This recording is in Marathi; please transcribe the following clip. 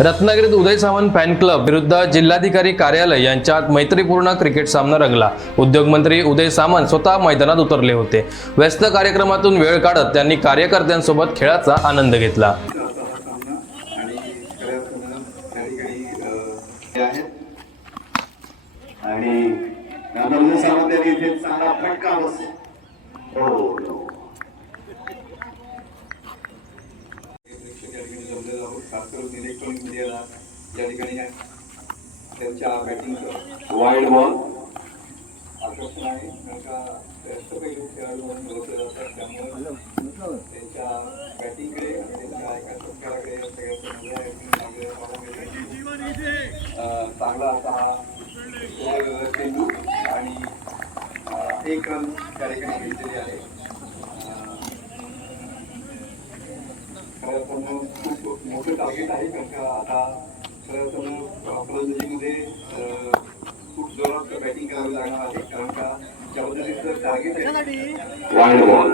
रत्नागिरीत उदय सामंत फॅन क्लब विरुद्ध जिल्हाधिकारी कार्यालय यांच्यात मैत्रीपूर्ण क्रिकेट सामना रंगला। उद्योगमंत्री उदय सामंत स्वतः मैदानात उतरले होते। व्यस्त कार्यक्रमातून वेळ काढत त्यांनी कार्यकर्त्यांसोबत खेळाचा आनंद घेतला। इलेक्ट्रॉनिक मीडियाला या ठिकाणी त्यांच्या बॅटिंग वाईड बॉल आकर्षण आहे, कारण का पैलू खेळाडू म्हणून ओळखले जातात, त्यामुळे त्यांच्या बॅटिंगकडे त्यांच्या एका षटकाराकडे चांगला असा हा चेंडू आणि 1 रन त्या ठिकाणी घेतलेली आहे। खूप मोठं टार्गेट आहे, कारण का आता फलंदाजीमध्ये खूप जोरात बॅटिंग करावी लागणार आहे, कारण का ज्या पद्धतीचं टार्गेट आहे वाईड बॉल